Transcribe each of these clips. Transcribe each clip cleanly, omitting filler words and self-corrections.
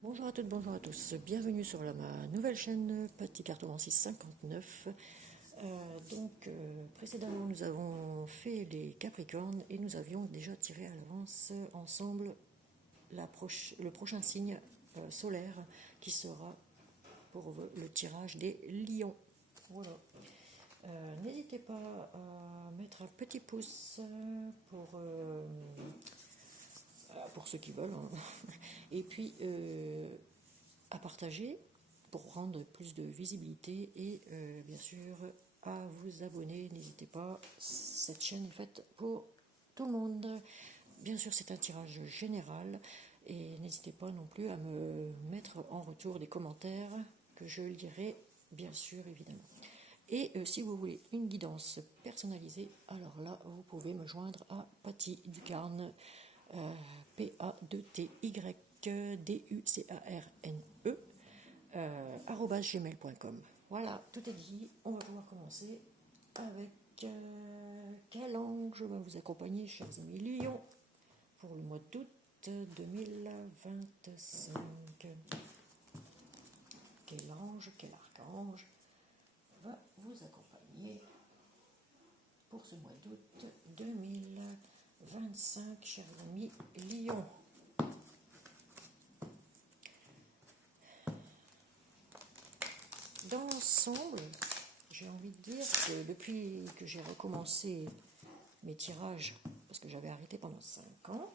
Bonjour à toutes, bonjour à tous. Bienvenue sur ma nouvelle chaîne Patty Cartomancie 59. Précédemment, nous avons fait les Capricornes et nous avions déjà tiré à l'avance ensemble le prochain signe solaire qui sera pour le tirage des Lions. Voilà. N'hésitez pas à mettre un petit pouce pour ceux qui veulent, hein. Et puis à partager pour rendre plus de visibilité et bien sûr à vous abonner. N'hésitez pas, cette chaîne est faite pour tout le monde. Bien sûr, c'est un tirage général et n'hésitez pas non plus à me mettre en retour des commentaires que je lirai bien sûr évidemment. Et si vous voulez une guidance personnalisée, alors là vous pouvez me joindre à Patty Ducarne, PADTYDUCARNE @gmail.com. Voilà, tout est dit. On va pouvoir commencer avec quel ange va vous accompagner, chers amis Lions, pour le mois d'août 2025. Quel ange, quel archange va vous accompagner pour ce mois d'août 2025, chers amis Lions. Dans l'ensemble, j'ai envie de dire que depuis que j'ai recommencé mes tirages, parce que j'avais arrêté pendant 5 ans,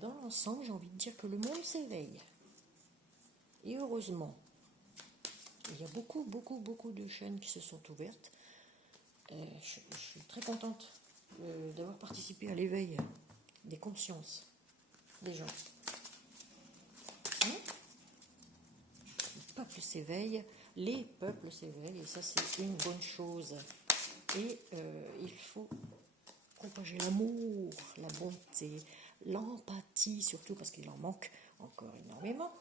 dans l'ensemble, j'ai envie de dire que le monde s'éveille. Et heureusement, il y a beaucoup de chaînes qui se sont ouvertes. Je suis très contente d'avoir participé à l'éveil des consciences des gens. Le peuple s'éveille, les peuples s'éveillent, et ça c'est une bonne chose. Et il faut propager l'amour, la bonté, l'empathie surtout, parce qu'il en manque encore énormément.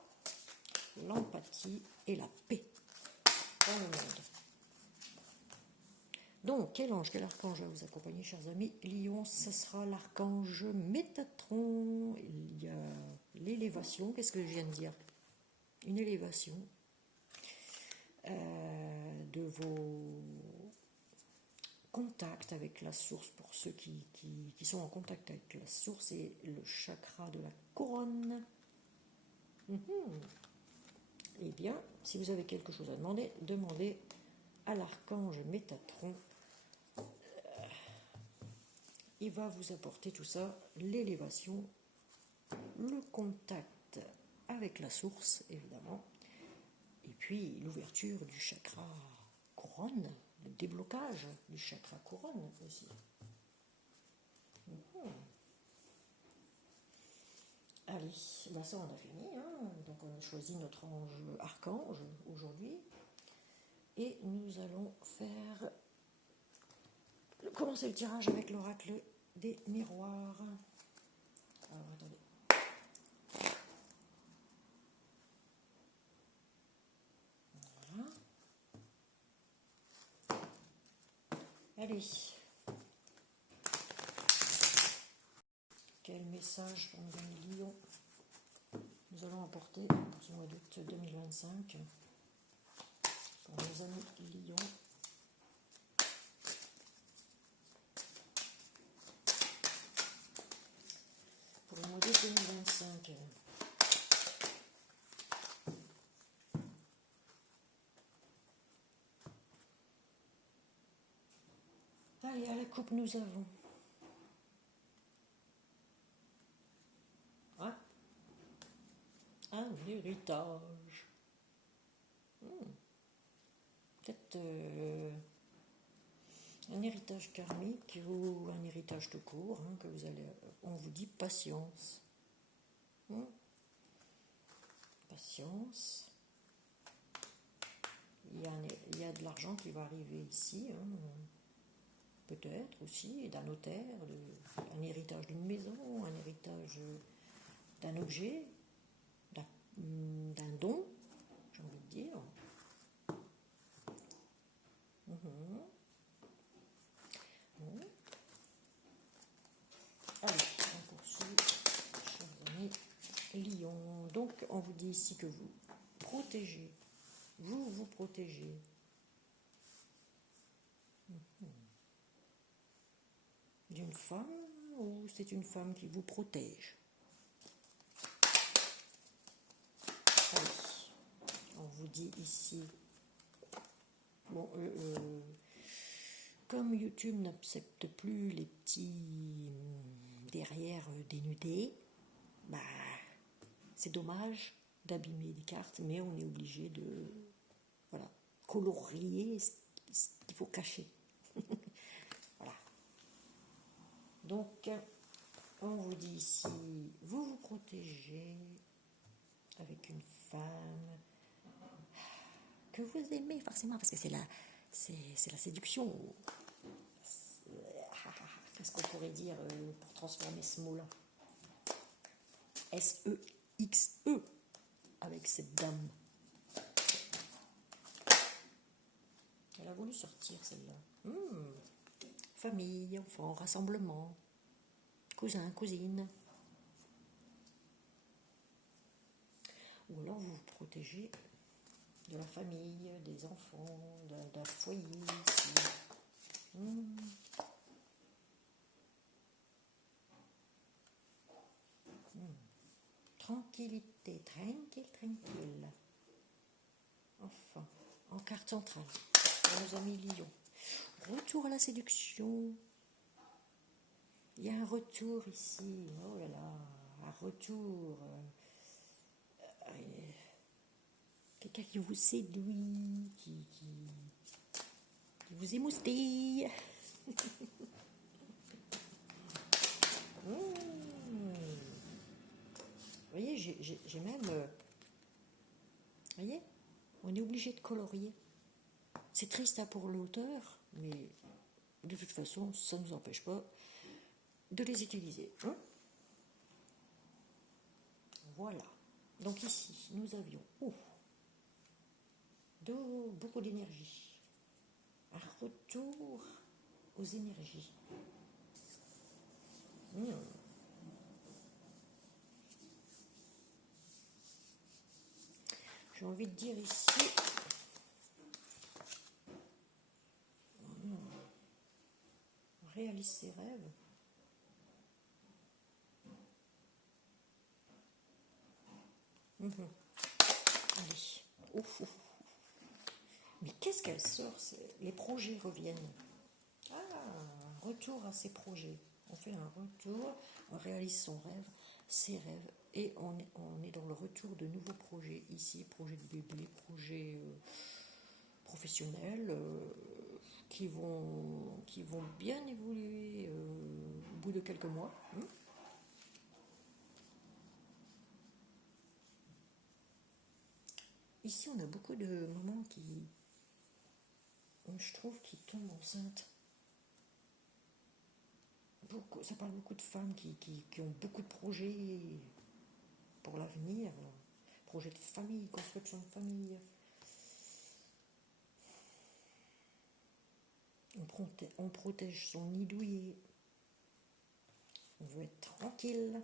L'empathie et la paix dans le monde. Donc, quel ange, quel archange va vous accompagner, chers amis Lions? Ce sera l'archange Métatron. Il y a l'élévation. Qu'est-ce que je viens de dire? Une élévation de vos contacts avec la source, pour ceux qui sont en contact avec la source, et le chakra de la couronne. Eh bien, si vous avez quelque chose à demander, demandez à l'archange Métatron. Il va vous apporter tout ça, l'élévation, le contact avec la source, évidemment, et puis l'ouverture du chakra couronne, le déblocage du chakra couronne aussi. Allez, ben ça on a fini, hein. Donc on a choisi notre ange archange aujourd'hui, et nous allons commencer le tirage avec l'oracle des miroirs. Alors attendez. Voilà. Allez. Quel message pour nos amis Lions nous allons apporter pour ce mois d'août 2025 pour nos amis Lions? Pour le mois d'août 2025. Allez, à la coupe, nous avons un héritage. Peut-être un héritage karmique ou un héritage tout court, hein, que vous allez. On vous dit patience. Patience. Il y a de l'argent qui va arriver ici, hein, peut-être aussi, d'un notaire, un héritage d'une maison, un héritage d'un objet, d'un don, j'ai envie de dire. Allez, on poursuit, chers amis Lions. Donc, on vous dit ici que vous protégez, vous protégez. D'une femme, ou c'est une femme qui vous protège? Allez, on vous dit ici, bon, comme YouTube n'accepte plus les petits derrière dénudés, bah, c'est dommage d'abîmer les cartes, mais on est obligé de, voilà, colorier ce qu'il faut cacher. Voilà. Donc, on vous dit ici, vous protégez avec une femme que vous aimez forcément, parce que c'est la séduction. Qu'est-ce qu'on pourrait dire pour transformer ce mot-là? S-E-X-E avec cette dame. Elle a voulu sortir celle-là. Famille, enfants, rassemblement, cousins, cousines. Ou alors vous vous protégez de la famille, des enfants, d'un foyer ici. Tranquillité, tranquille. Enfin, en carte centrale, on nous a mis Lion. Retour à la séduction. Il y a un retour ici. Oh là là, un retour. Quelqu'un qui vous séduit, qui vous émoustille. Vous voyez, j'ai même... vous voyez, on est obligé de colorier. C'est triste hein, pour l'auteur, mais de toute façon, ça ne nous empêche pas de les utiliser. Voilà. Donc ici, nous avions beaucoup d'énergie. Un retour aux énergies. J'ai envie de dire ici... On réalise ses rêves. Allez. Mais qu'est-ce qu'elle sort? Les projets reviennent. Un retour à ses projets. On fait un retour, on réalise son rêve, ses rêves, et on est dans le retour de nouveaux projets. Ici, projet de bébé, projet professionnels qui vont bien évoluer au bout de quelques mois. Ici, on a beaucoup de mamans qui, je trouve, qui tombent enceintes. Ça parle beaucoup de femmes qui ont beaucoup de projets pour l'avenir. Projets de famille, construction de famille. On protège son nid douillet. On veut être tranquille.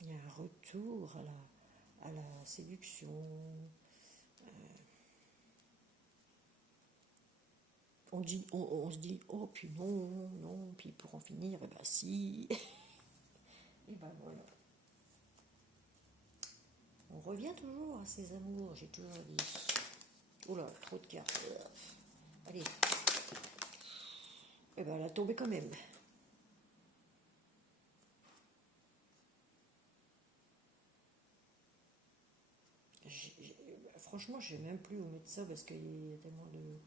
Il y a un retour à la séduction. On se dit, oh, puis non, puis pour en finir, et ben si. Et ben voilà. On revient toujours à ses amours, j'ai toujours dit. Oula, trop de cartes. Allez. Et ben elle a tombé quand même. Franchement, je ne sais même plus où mettre ça parce qu'il y a tellement de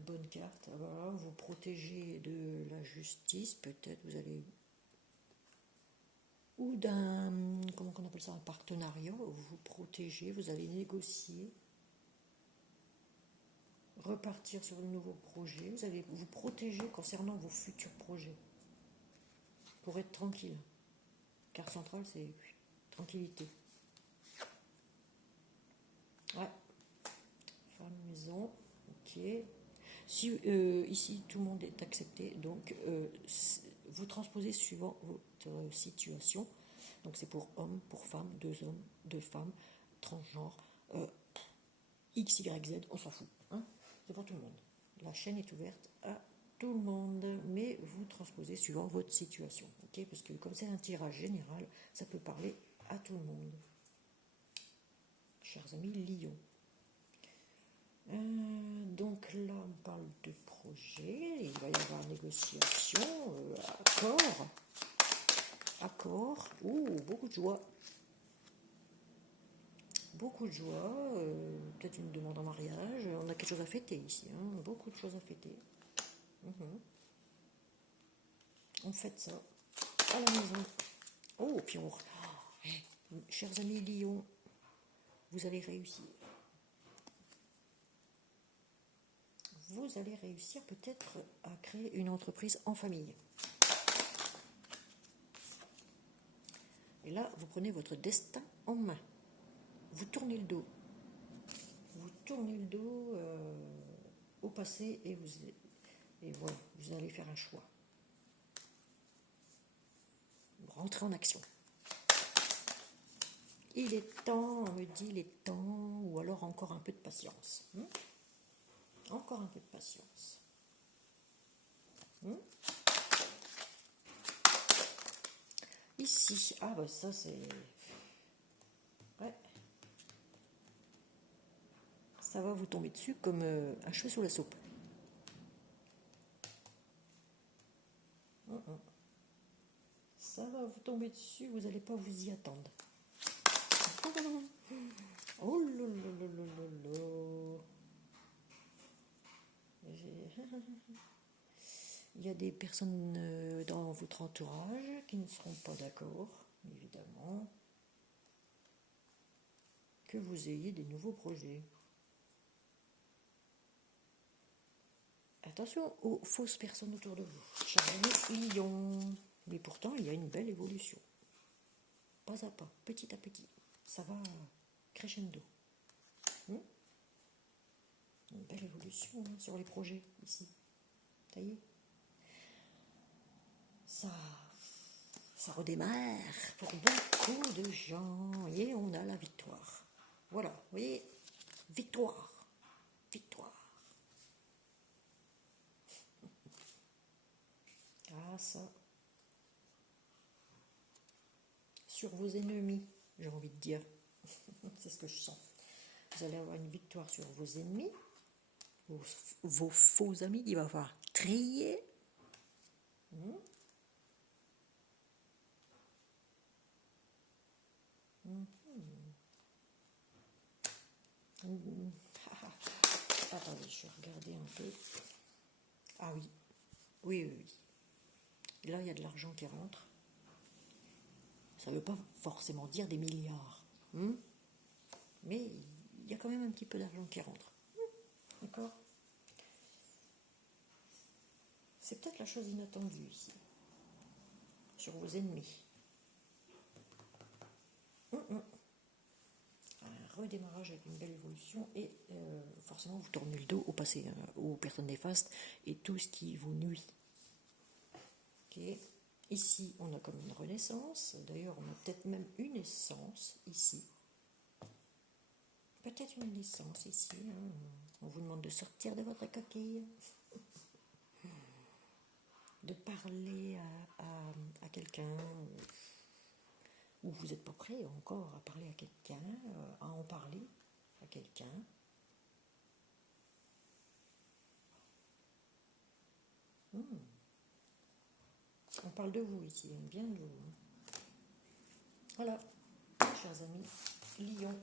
bonnes cartes. Voilà, vous protégez de la justice, peut-être vous allez... Ou d'un... Comment on appelle ça? Un partenariat. Vous vous protégez, vous allez négocier. Repartir sur de nouveaux projets. Vous allez vous protéger concernant vos futurs projets. Pour être tranquille. Carte centrale, c'est tranquillité. Ouais. Femme, maison. Ok. Si, ici, tout le monde est accepté. Donc, vous transposez suivant votre situation. Donc c'est pour hommes, pour femmes, 2 hommes, 2 femmes, transgenres, X, Y, Z, on s'en fout. Hein, c'est pour tout le monde. La chaîne est ouverte à tout le monde, mais vous transposez suivant votre situation. Okay, parce que comme c'est un tirage général, ça peut parler à tout le monde. Chers amis Lion. Donc là, on parle de projet, il va y avoir négociation, accord, beaucoup de joie. Beaucoup de joie, peut-être une demande en mariage, on a quelque chose à fêter ici, hein, beaucoup de choses à fêter. On fête ça à la maison. Oh, puis chers amis Lion, vous allez réussir. Vous allez réussir peut-être à créer une entreprise en famille. Et là, vous prenez votre destin en main. Vous tournez le dos. Vous tournez le dos au passé et voilà, vous allez faire un choix. Rentrez en action. Il est temps, on me dit, il est temps, ou alors encore un peu de patience. Encore un peu de patience. Ici, ah bah ça c'est... Ouais. Ça va vous tomber dessus comme un cheveu sous la soupe. Ça va vous tomber dessus, vous n'allez pas vous y attendre. Oh là là là là là là. Il y a des personnes dans votre entourage qui ne seront pas d'accord, évidemment, que vous ayez des nouveaux projets. Attention aux fausses personnes autour de vous. Charlie Lion. Mais pourtant, il y a une belle évolution. Pas à pas, petit à petit. Ça va crescendo. Une belle évolution sur les projets ici. Ça y est. Ça redémarre pour beaucoup de gens. Et on a la victoire. Voilà, vous voyez, victoire. Victoire. Ah, ça. Sur vos ennemis, j'ai envie de dire. C'est ce que je sens. Vous allez avoir une victoire sur vos ennemis, vos faux amis, il va falloir trier. Attendez, je vais regarder un peu. Ah oui. Oui. Là, il y a de l'argent qui rentre. Ça ne veut pas forcément dire des milliards. Mais il y a quand même un petit peu d'argent qui rentre. D'accord ? C'est peut-être la chose inattendue ici. Sur vos ennemis. Un redémarrage avec une belle évolution et forcément vous tournez le dos au passé, aux personnes néfastes et tout ce qui vous nuit. Ok. Ici, on a comme une renaissance. D'ailleurs, on a peut-être même une naissance ici. Peut-être une naissance ici. On vous demande de sortir de votre coquille. De parler à quelqu'un. Ou vous n'êtes pas prêt encore à parler à quelqu'un. À en parler à quelqu'un. On parle de vous ici, bien de vous. Voilà, chers amis, Lion.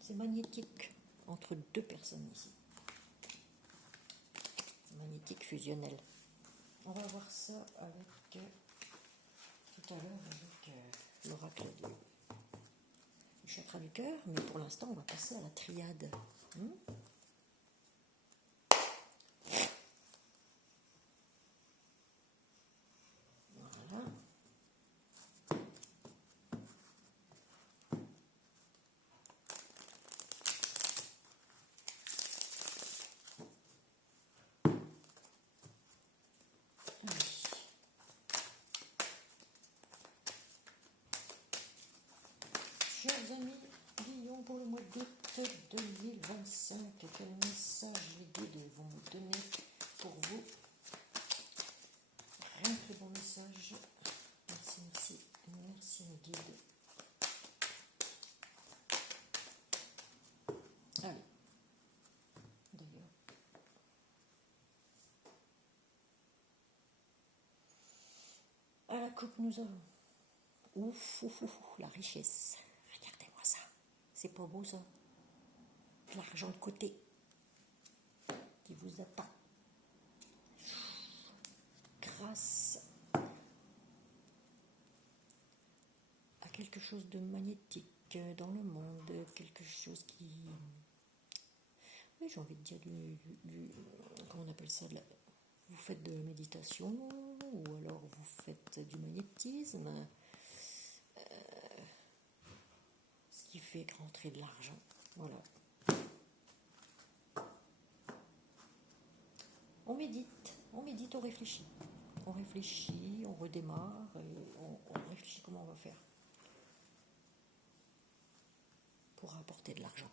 C'est magnétique entre 2 personnes ici. Magnétique fusionnel. On va voir ça avec tout à l'heure avec l'oracle du chakra du cœur, mais pour l'instant on va passer à la triade. Voilà. amis Lion pour le mois d'août 2025. Quel message les guides vont me donner pour vous? Rien que de bons messages. Merci, merci, merci mes guides. Allez. D'ailleurs. À la coupe, nous avons. Ouf, ouf, ouf, la richesse. Regardez-moi ça. C'est pas beau ça? De l'argent de côté qui vous attend. Grâce à quelque chose de magnétique dans le monde, quelque chose qui... Oui, j'ai envie de dire comment on appelle ça, vous faites de la méditation ou alors vous faites du magnétisme, ce qui fait rentrer de l'argent. Voilà. On médite, on réfléchit. On réfléchit, on redémarre, et on réfléchit comment on va faire pour apporter de l'argent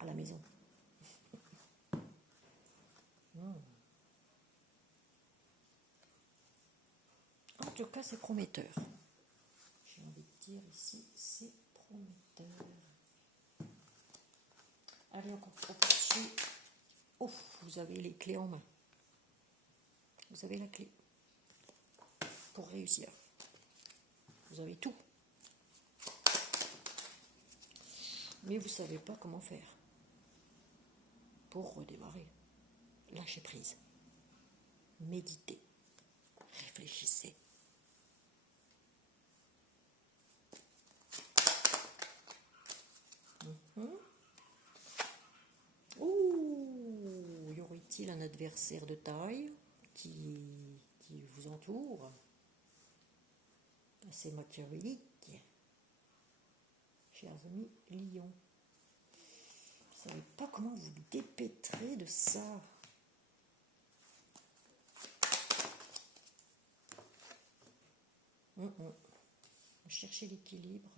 à la maison. En tout cas, c'est prometteur. J'ai envie de dire ici, c'est prometteur. Allez, on poursuit. Oh, vous avez les clés en main. Vous avez la clé pour réussir. Vous avez tout. Mais vous ne savez pas comment faire pour redémarrer. Lâchez prise. Méditez. Réfléchissez. Ouh, y aurait-il un adversaire de taille qui vous entoure? Assez machiavélique, chers amis Lion. Vous ne savez pas comment vous dépêtrer de ça. Cherchez l'équilibre,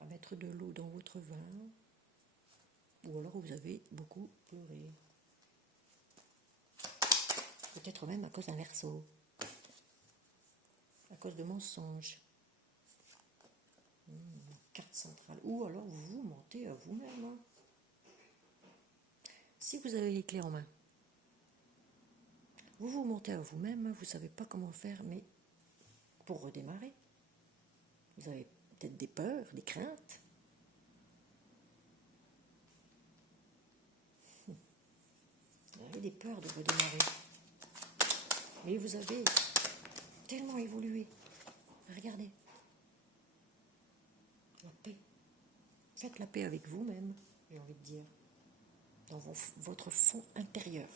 à mettre de l'eau dans votre vin, ou alors vous avez beaucoup pleuré. Peut-être même à cause d'un verseau, à cause de mensonges. Carte centrale. Ou alors vous mentez à vous-même. Hein. Si vous avez les clés en main, vous mentez à vous-même, vous ne savez pas comment faire, mais pour redémarrer, vous avez peut-être des peurs, des craintes. Vous avez des peurs de redémarrer. Mais vous avez tellement évolué. Regardez. La paix. Faites la paix avec vous-même, j'ai envie de dire. Dans votre fond intérieur.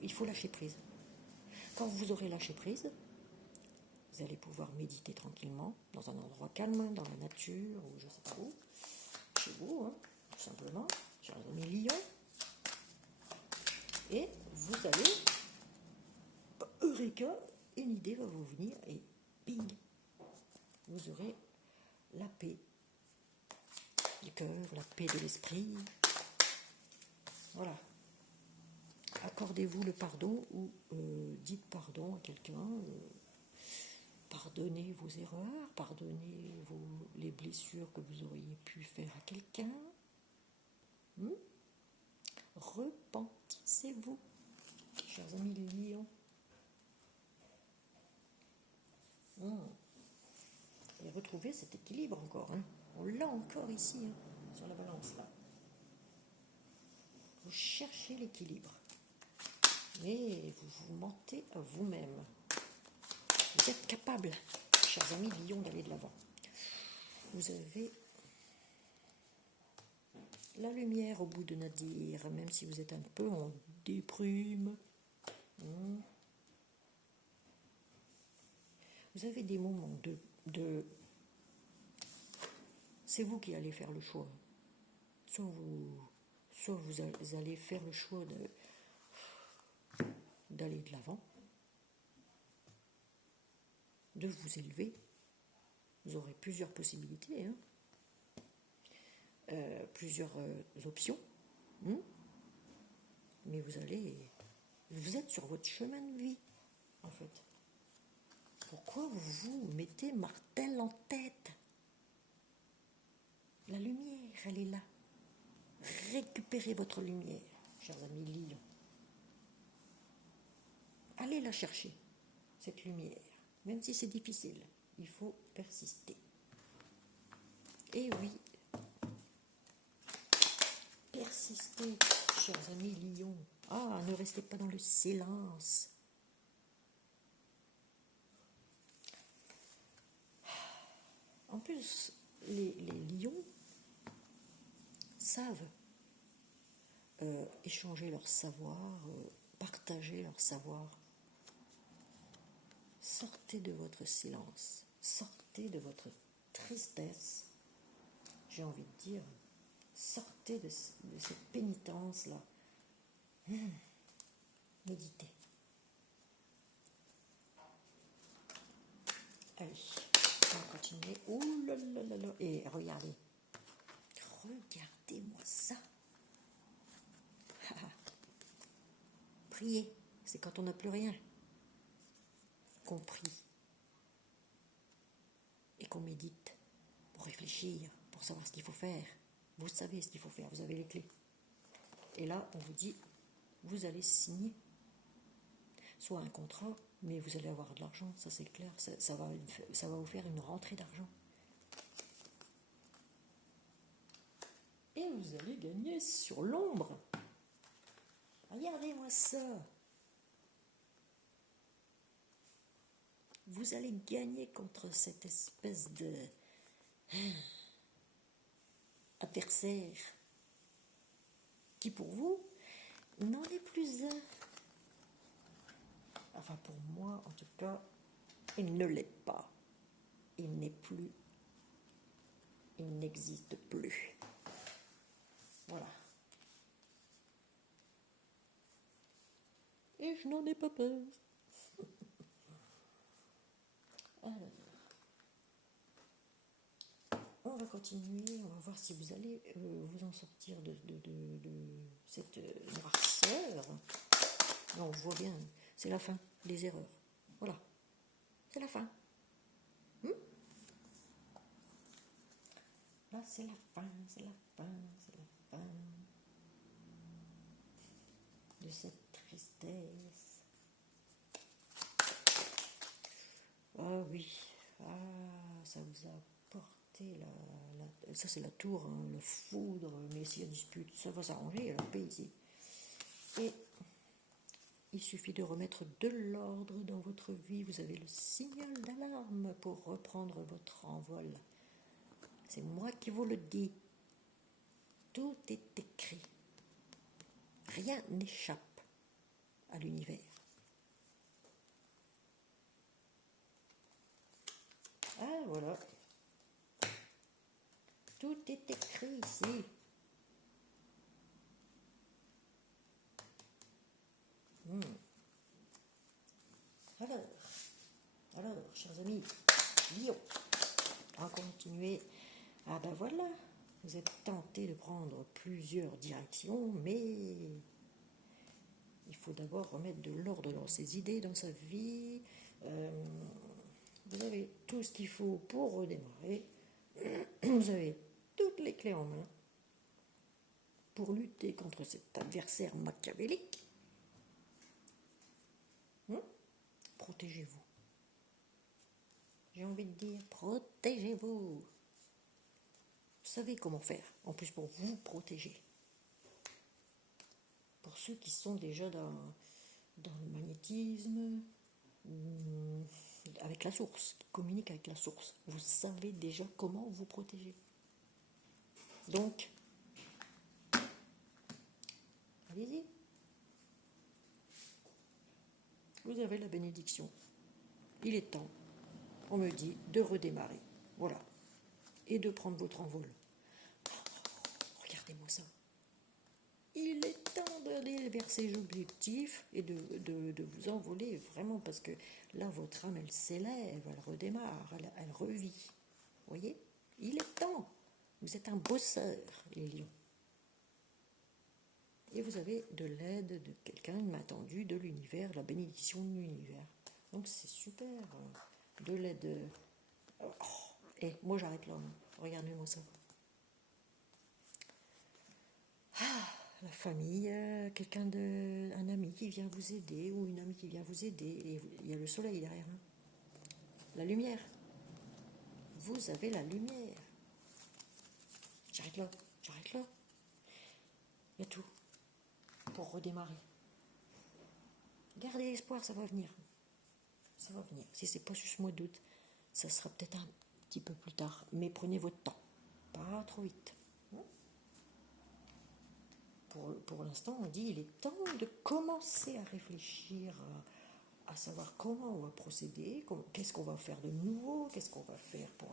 Il faut lâcher prise. Quand vous aurez lâché prise, vous allez pouvoir méditer tranquillement, dans un endroit calme, dans la nature, ou je ne sais pas où, chez vous, hein, tout simplement, chers amis lions. Et vous allez, eureka, une idée va vous venir et bing, vous aurez la paix du cœur, la paix de l'esprit. Voilà. Accordez-vous le pardon ou dites pardon à quelqu'un. Pardonnez vos erreurs, pardonnez les blessures que vous auriez pu faire à quelqu'un. Repentissez-vous, chers amis les lions. Et retrouvez cet équilibre encore. Hein. On l'a encore ici, hein, sur la balance là. Vous cherchez l'équilibre. Mais vous vous mentez à vous-même. Vous êtes capable, chers amis lions, d'aller de l'avant. Vous avez la lumière au bout de Nadir, même si vous êtes un peu en déprime. Vous avez des moments de... C'est vous qui allez faire le choix. Soit vous allez faire le choix d'aller de l'avant, de vous élever, Vous aurez plusieurs possibilités, hein. Plusieurs options. Mais vous êtes sur votre chemin de vie, en fait. Pourquoi vous vous mettez martel en tête? La lumière, elle est là. Récupérez votre lumière, chers amis lions. Allez la chercher, cette lumière. Même si c'est difficile, il faut persister. Et oui, persistez, chers amis lions. Ah, ne restez pas dans le silence. En plus, les lions savent échanger leur savoir, partager leur savoir. Sortez de votre silence, sortez de votre tristesse, j'ai envie de dire, sortez de cette pénitence-là. Méditez. Allez, on va continuer. Ouh là là là là. Et regardez. Regardez-moi ça. Prier, c'est quand on n'a plus rien. Qu'on prie. Et qu'on médite. Pour réfléchir, pour savoir ce qu'il faut faire. Vous savez ce qu'il faut faire, vous avez les clés. Et là, on vous dit, vous allez signer soit un contrat, mais vous allez avoir de l'argent, ça c'est clair, ça va vous faire une rentrée d'argent. Et vous allez gagner sur l'ombre. Regardez-moi ça. Vous allez gagner contre cette espèce de adversaire qui pour vous n'en est plus un. Enfin pour moi en tout cas, il ne l'est pas. Il n'est plus. Il n'existe plus. Voilà. Et je n'en ai pas peur. Alors, on va continuer, on va voir si vous allez vous en sortir de cette noirceur. Non, on voit bien, c'est la fin, les erreurs. Voilà, c'est la fin. Là, c'est la fin, c'est la fin, c'est la fin de cette tristesse. Ah oui, ça vous a apporté ça c'est la tour, hein, la foudre, mais s'il y a dispute, ça va s'arranger, la paix ici. Et il suffit de remettre de l'ordre dans votre vie. Vous avez le signal d'alarme pour reprendre votre envol. C'est moi qui vous le dis. Tout est écrit. Rien n'échappe à l'univers. Ah, voilà. Tout est écrit ici. Alors, chers amis, Lion, on va continuer. Ah ben voilà, vous êtes tenté de prendre plusieurs directions, mais il faut d'abord remettre de l'ordre dans ses idées, dans sa vie. Vous avez tout ce qu'il faut pour redémarrer. Vous avez toutes les clés en main pour lutter contre cet adversaire machiavélique. Protégez-vous. J'ai envie de dire, protégez-vous. Vous savez comment faire, en plus pour vous protéger. Pour ceux qui sont déjà dans le magnétisme, avec la source, qui communiquent avec la source, vous savez déjà comment vous protéger. Donc, allez-y. Vous avez la bénédiction. Il est temps, on me dit, de redémarrer. Voilà. Et de prendre votre envol. Regardez-moi ça. Il est temps d'aller vers ces objectifs et de vous envoler vraiment parce que là, votre âme, elle s'élève, elle redémarre, elle revit. voyez, il est temps. Vous êtes un bosseur, les lions. Et vous avez de l'aide de quelqu'un, une main tendue, de l'univers, la bénédiction de l'univers. Donc c'est super. De l'aide. Et moi j'arrête là. Regardez-moi ça. La famille, un ami qui vient vous aider ou une amie qui vient vous aider. Et il y a le soleil derrière. La lumière. Vous avez la lumière. J'arrête là. Il y a tout pour redémarrer. Gardez espoir, ça va venir. Ça va venir. Si c'est pas sur ce mois d'août, ça sera peut-être un petit peu plus tard. Mais prenez votre temps. Pas trop vite. Pour l'instant, on dit il est temps de commencer à réfléchir à savoir comment on va procéder, qu'est-ce qu'on va faire de nouveau, qu'est-ce qu'on va faire pour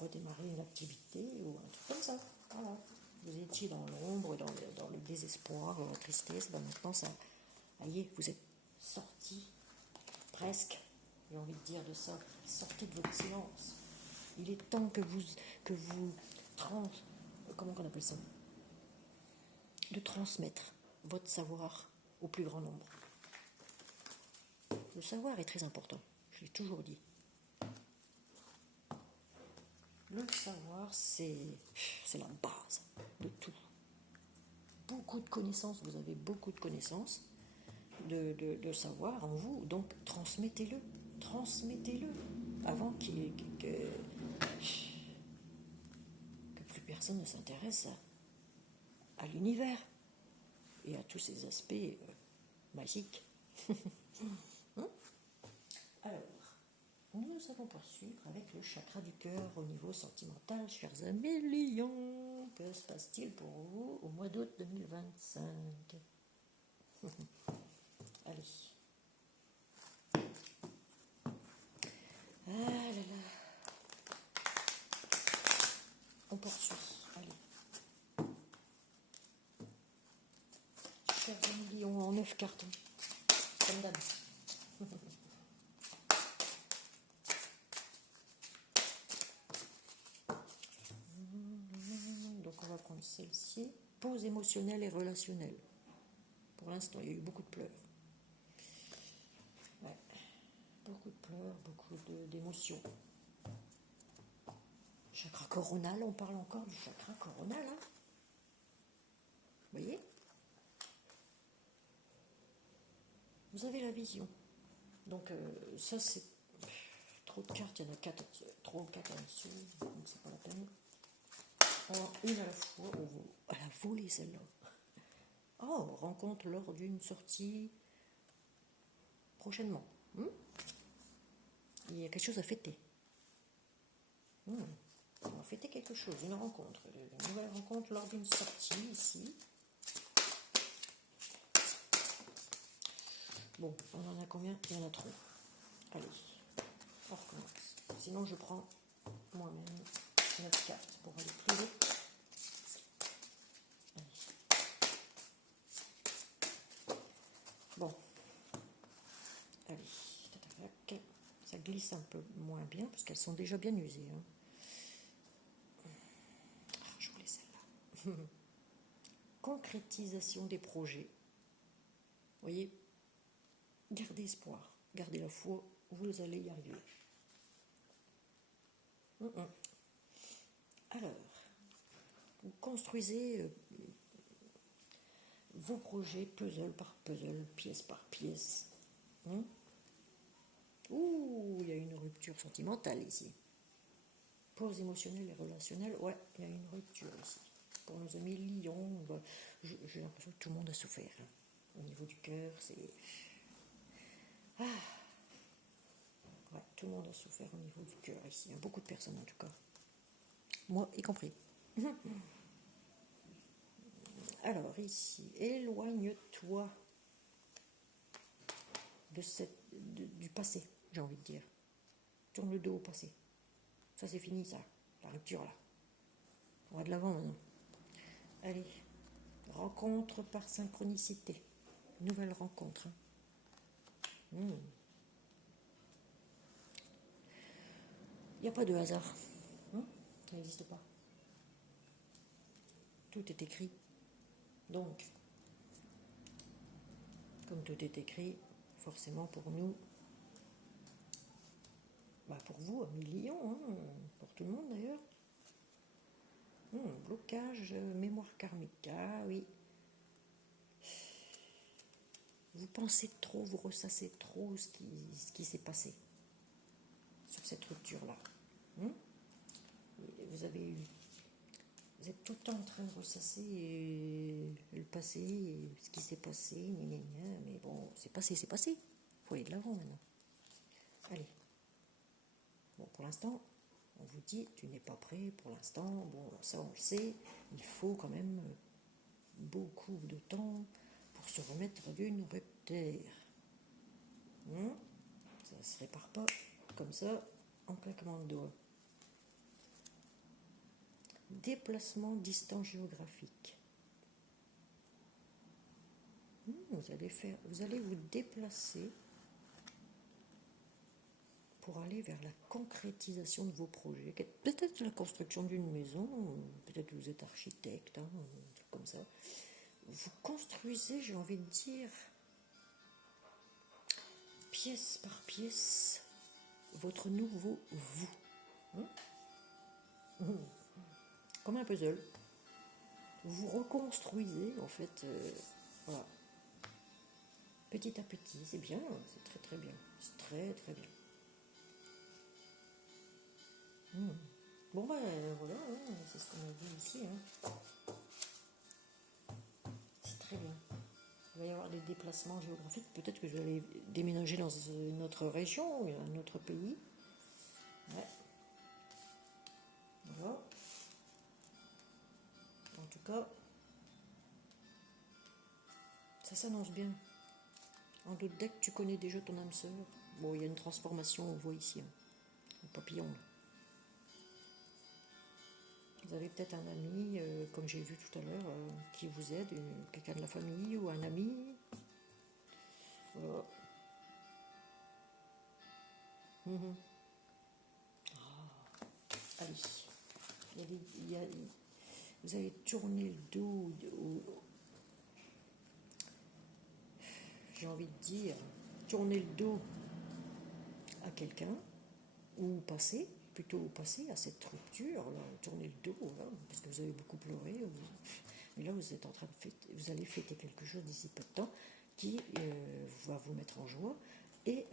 redémarrer une activité ou un truc comme ça. Voilà. Vous étiez dans l'ombre, dans le désespoir, dans la tristesse. Ben maintenant, ça, voyez, vous êtes sortis presque, j'ai envie de dire de ça, sortez de votre silence. Il est temps que vous comment on appelle ça, de transmettre votre savoir au plus grand nombre. Le savoir est très important, je l'ai toujours dit. Le savoir, c'est la base de tout. Beaucoup de connaissances, vous avez beaucoup de connaissances, de savoir en vous, donc transmettez-le, avant que plus personne ne s'intéresse à l'univers et à tous ces aspects magiques. Alors, nous allons poursuivre avec le chakra du cœur au niveau sentimental, chers amis lions. Que se passe-t-il pour vous au mois d'août 2025? Allez. Ah là là. On poursuit. Allez. Chers amis lions, en 9 cartons. Comme d'hab. Donc on va prendre celle-ci. Pause émotionnelle et relationnelle. Pour l'instant, il y a eu beaucoup de pleurs. Ouais. Beaucoup de pleurs, beaucoup d'émotions. Chakra coronal, on parle encore du chakra coronal. Hein, vous voyez? Vous avez la vision. Donc ça c'est trop de cartes, il y en a 4, 3 ou 4 en dessous, donc c'est pas la peine. Alors, une à la fois, elle a volé celle-là. Oh, rencontre lors d'une sortie prochainement. Il y a quelque chose à fêter. On va fêter quelque chose, une rencontre, une nouvelle rencontre lors d'une sortie ici. Bon, on en a combien? Il y en a trop. Allez, on recommence. Sinon, je prends moi-même 9 cartes pour aller plus vite. Allez. Bon. Allez. Ça glisse un peu moins bien parce qu'elles sont déjà bien usées. Hein. Je voulais celle-là. Concrétisation des projets. Vous voyez, gardez espoir, gardez la foi, vous allez y arriver. Alors, vous construisez vos projets puzzle par puzzle, pièce par pièce. Ouh, il y a une rupture sentimentale ici. Pause émotionnelle et relationnelle, ouais, il y a une rupture ici. Pour nos amis lions, j'ai l'impression que tout le monde a souffert. Hein. Au niveau du cœur, c'est... Ouais, tout le monde a souffert au niveau du cœur ici. Il y a beaucoup de personnes en tout cas. Moi y compris. Alors ici, éloigne-toi du passé, j'ai envie de dire. Tourne le dos au passé. Ça c'est fini ça, la rupture là. On va de l'avant maintenant. Allez, rencontre par synchronicité. Nouvelle rencontre. Il n'y a pas de hasard. Hein? Ça n'existe pas. Tout est écrit. Donc, comme tout est écrit, forcément pour nous, pour vous, 1 million, hein, pour tout le monde d'ailleurs. Blocage, mémoire karmique, ah oui. Vous pensez trop, vous ressassez trop ce qui s'est passé sur cette rupture-là. Vous êtes tout le temps en train de ressasser le passé, ce qui s'est passé, mais bon, c'est passé. Il faut aller de l'avant maintenant. Allez. Bon, pour l'instant, on vous dit, tu n'es pas prêt pour l'instant. Bon, ça, on le sait. Il faut quand même beaucoup de temps pour se remettre d'une rupture. Ça ne se répare pas comme ça, en claquement de doigts. Déplacement distant géographique. Vous allez vous déplacer pour aller vers la concrétisation de vos projets. Peut-être la construction d'une maison, peut-être que vous êtes architecte, un truc comme ça. Vous construisez, j'ai envie de dire, pièce par pièce, votre nouveau vous. Comme un puzzle. Vous reconstruisez, en fait, voilà. Petit à petit, c'est bien, c'est très très bien. C'est très très bien. Bon voilà, c'est ce qu'on a vu ici. C'est très bien. Il va y avoir des déplacements géographiques. Peut-être que je vais aller déménager dans une autre région, un autre pays. Ouais. Voilà. En tout cas, ça s'annonce bien. En doute deck, tu connais déjà ton âme sœur. Bon, il y a une transformation, on voit ici. Le papillon. Vous avez peut-être un ami, comme j'ai vu tout à l'heure, qui vous aide, quelqu'un de la famille ou un ami. Voilà. Allez. Vous allez tourner le dos j'ai envie de dire, tourner le dos à quelqu'un, ou plutôt passer à cette rupture, là, tourner le dos, là, parce que vous avez beaucoup pleuré, mais là vous êtes en train de vous allez fêter quelque chose d'ici peu de temps qui va vous mettre en joie, et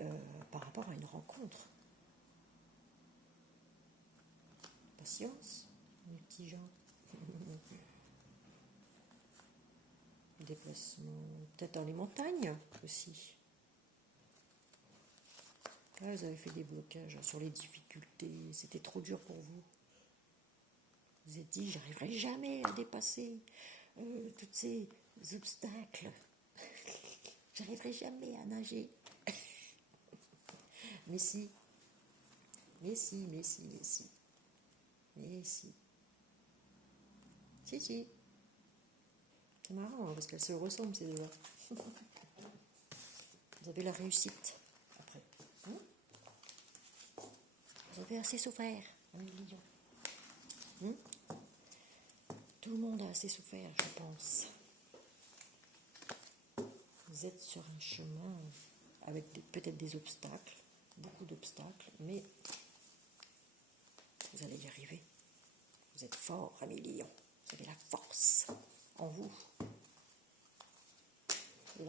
par rapport à une rencontre. Patience, mes petits gens. Déplacement, peut-être dans les montagnes aussi. Là, vous avez fait des blocages sur les difficultés, c'était trop dur pour vous. Vous vous êtes dit, j'arriverai jamais à dépasser tous ces obstacles. J'arriverai jamais à nager. Mais si. Si. C'est marrant, parce qu'elles se ressemblent, ces deux-là. Vous avez la réussite, après. Vous avez assez souffert, 1 million. Tout le monde a assez souffert, je pense. Vous êtes sur un chemin avec peut-être des obstacles, beaucoup d'obstacles, mais vous allez y arriver. Vous êtes fort, 1 million. Vous avez la force en vous. Et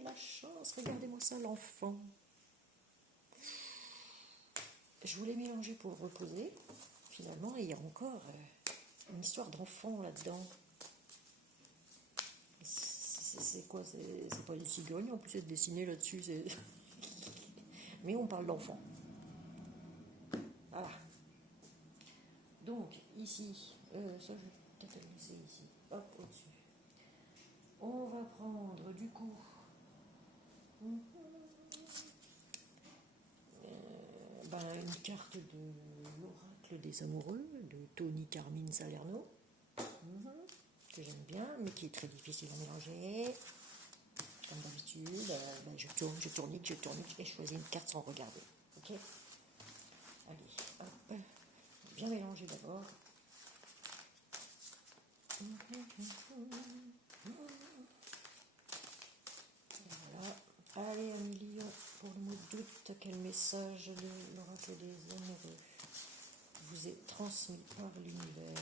la chance, regardez-moi ça, l'enfant. Je voulais mélanger pour le reposer. Finalement, il y a encore une histoire d'enfant là-dedans. C'est quoi? C'est pas une cigogne, en plus c'est dessiné là-dessus. Mais on parle d'enfant. Voilà. Donc, ici, ça je vais peut-être le laisser ici. Hop, au-dessus. On va prendre du coup une carte de l'oracle des amoureux de Tony Carmine Salerno, que j'aime bien, mais qui est très difficile à mélanger. Comme d'habitude, je tourne et je choisis une carte sans regarder. Ok. bien mélanger d'abord. Voilà. Allez, amis lions, pour le mois d'août, quel message de l'oracle des amoureux vous est transmis par l'univers?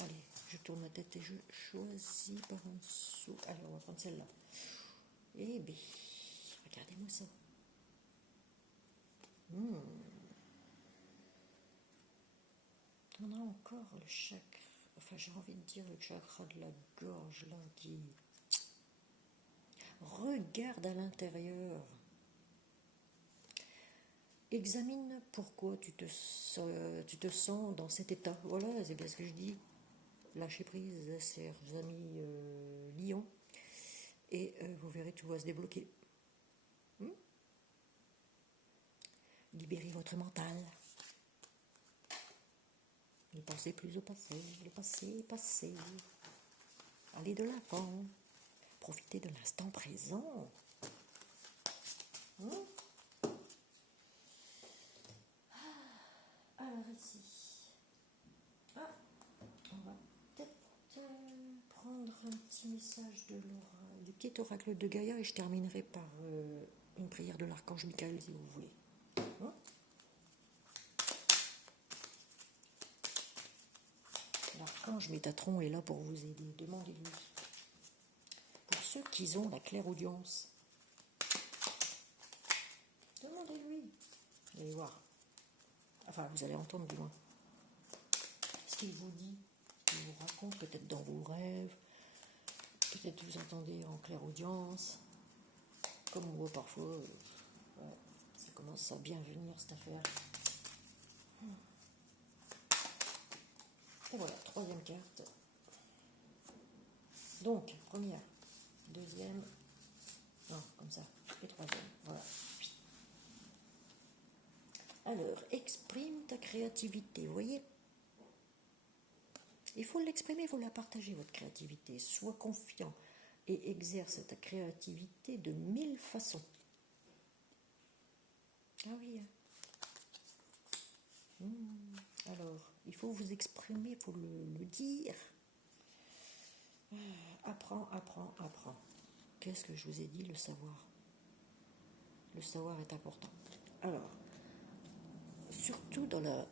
Allez, je tourne ma tête et je choisis par en dessous. Allez, on va prendre celle-là. Eh bien, regardez-moi ça. On a encore le chakra, enfin j'ai envie de dire le chakra de la gorge là qui regarde à l'intérieur. Examine pourquoi tu te sens dans cet état. Voilà, c'est bien ce que je dis. Lâchez prise, chers amis lions, et vous verrez, tout va se débloquer. Libérez votre mental. Ne pensez plus au passé, le passé est passé. Allez de l'avant. Profitez de l'instant présent. Alors ici, on va peut-être prendre un petit message de l'oracle, du petit oracle de Gaïa, et je terminerai par une prière de l'archange Michael si vous voulez. L'archange Métatron est là pour vous aider. Demandez-lui. Pour ceux qui ont la clairaudience, demandez-lui. Vous allez voir. Enfin, vous allez entendre du moins. Ce qu'il vous dit, il vous raconte peut-être dans vos rêves, peut-être vous entendez en clairaudience, comme moi parfois, ça commence à bien venir cette affaire. Et voilà, troisième carte. Donc, première, deuxième, non, comme ça, et troisième, voilà. Alors, exprime ta créativité, vous voyez? Il faut l'exprimer, il faut la partager, votre créativité. Sois confiant et exerce ta créativité de 1000 façons. Ah oui. Alors, il faut vous exprimer, il faut le dire. Apprends, apprends, apprends. Qu'est-ce que je vous ai dit? Le savoir. Le savoir est important. Alors, surtout dans la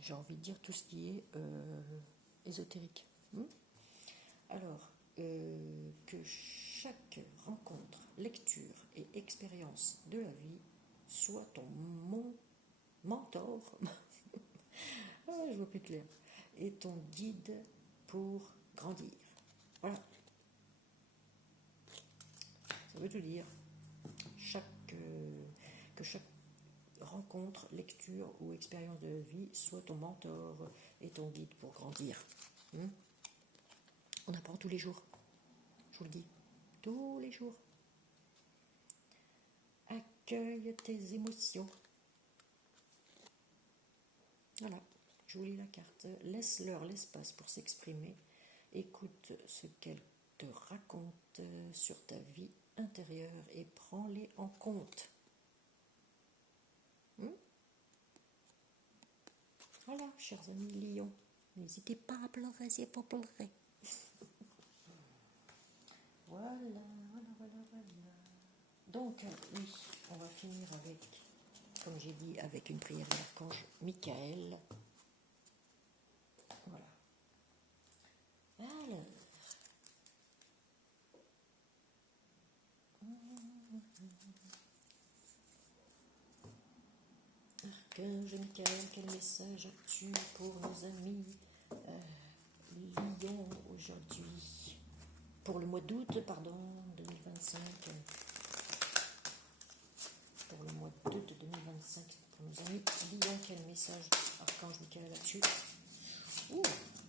j'ai envie de dire tout ce qui est ésotérique. Alors, que chaque rencontre, lecture et expérience de la vie soit ton mentor, je vois plus clair, et ton guide pour grandir. Voilà. Ça veut tout dire. Que chaque rencontre, lecture ou expérience de vie soit ton mentor et ton guide pour grandir. On apprend tous les jours. Je vous le dis. Tous les jours. Accueille tes émotions. Voilà. Je vous lis la carte. Laisse-leur l'espace pour s'exprimer. Écoute ce qu'elles te racontent sur ta vie intérieure et prends-les en compte. Voilà, chers amis lions, n'hésitez pas à pleurer si vous pleurez. Voilà. Donc, oui, on va finir avec, comme j'ai dit, avec une prière de l'archange Michael. Voilà. Alors. Archange Michael, quel message as-tu pour nos amis lions aujourd'hui? Pour le mois d'août, pardon, 2025. Pour le mois d'août 2025, pour nos amis lions, quel message Archange Michael là-dessus?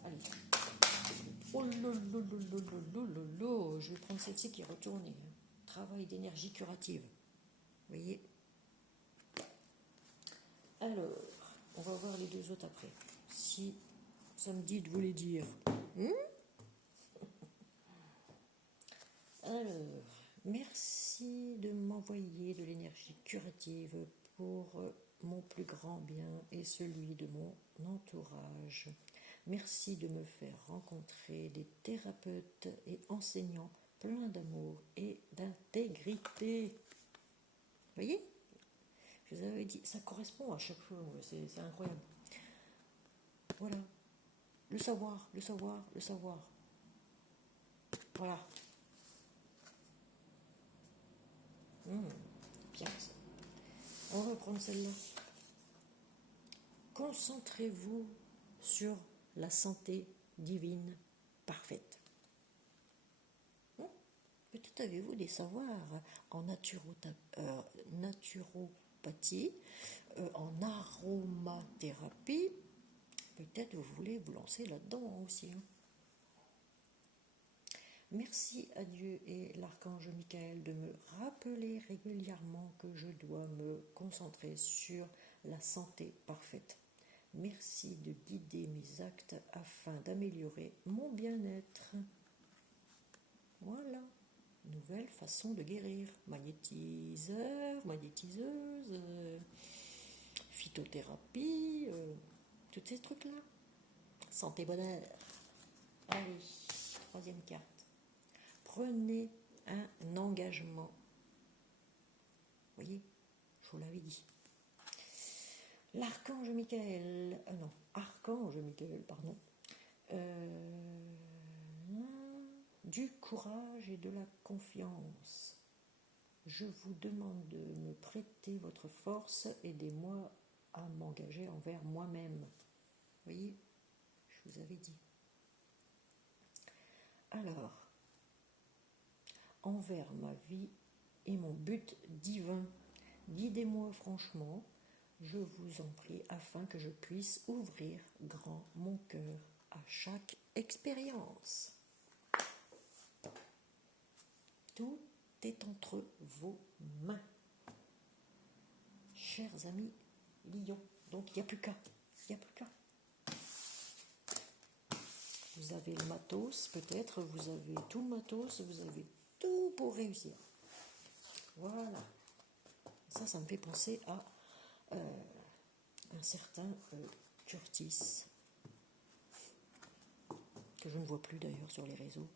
Allez. Oh lolo, je vais prendre celle-ci qui est retournée. Travail d'énergie curative. Vous voyez? Alors, on va voir les deux autres après. Si ça me dit de vous les dire. Alors, merci de m'envoyer de l'énergie curative pour mon plus grand bien et celui de mon entourage. Merci de me faire rencontrer des thérapeutes et enseignants pleins d'amour et d'intégrité. Vous voyez? Je vous avais dit, ça correspond à chaque fois, c'est incroyable. Voilà. Le savoir, le savoir, le savoir. Voilà. Bien ça. On va reprendre celle-là. Concentrez-vous sur la santé divine parfaite. Peut-être avez-vous des savoirs en naturopathie, en aromathérapie. Peut-être vous voulez vous lancer là-dedans aussi. Merci à Dieu et l'archange Michael de me rappeler régulièrement que je dois me concentrer sur la santé parfaite. Merci de guider mes actes afin d'améliorer mon bien-être. Voilà, nouvelle façon de guérir. Magnétiseur, magnétiseuse, phytothérapie, tous ces trucs-là. Santé, bonheur. Allez, troisième carte. Prenez un engagement. Vous voyez, je vous l'avais dit. L'archange Michael, archange Michael, pardon. Du courage et de la confiance. Je vous demande de me prêter votre force, aidez-moi à m'engager envers moi-même. Vous voyez, je vous avais dit. Alors, envers ma vie et mon but divin, guidez-moi franchement, je vous en prie, afin que je puisse ouvrir grand mon cœur à chaque expérience. Tout est entre vos mains. Chers amis lions, donc il n'y a plus qu'à. Vous avez le matos, peut-être, vous avez tout le matos, vous avez tout pour réussir. Voilà. Ça me fait penser à un certain Curtis, que je ne vois plus d'ailleurs sur les réseaux.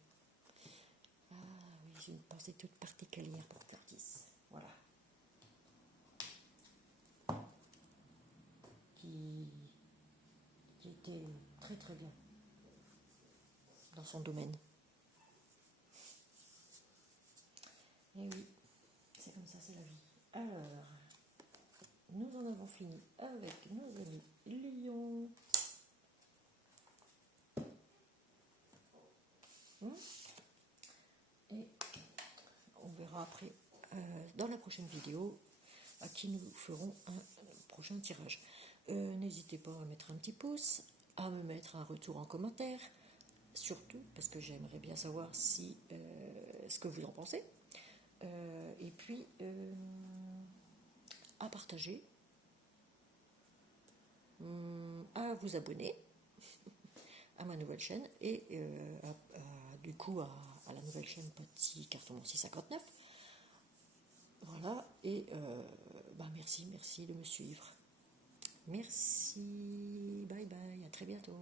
Ah oui, j'ai une pensée toute particulière pour Curtis. Voilà. Qui était très très bien dans son domaine. Et oui, c'est comme ça, c'est la vie. Alors, nous en avons fini avec nos amis lions. Et on verra après, dans la prochaine vidéo, à qui nous ferons un prochain tirage. N'hésitez pas à mettre un petit pouce, à me mettre un retour en commentaire, surtout parce que j'aimerais bien savoir ce que vous en pensez. Et puis à partager, à vous abonner à ma nouvelle chaîne et du coup à la nouvelle chaîne Petit Carton 659. Voilà, et merci de me suivre. Merci, bye bye, à très bientôt.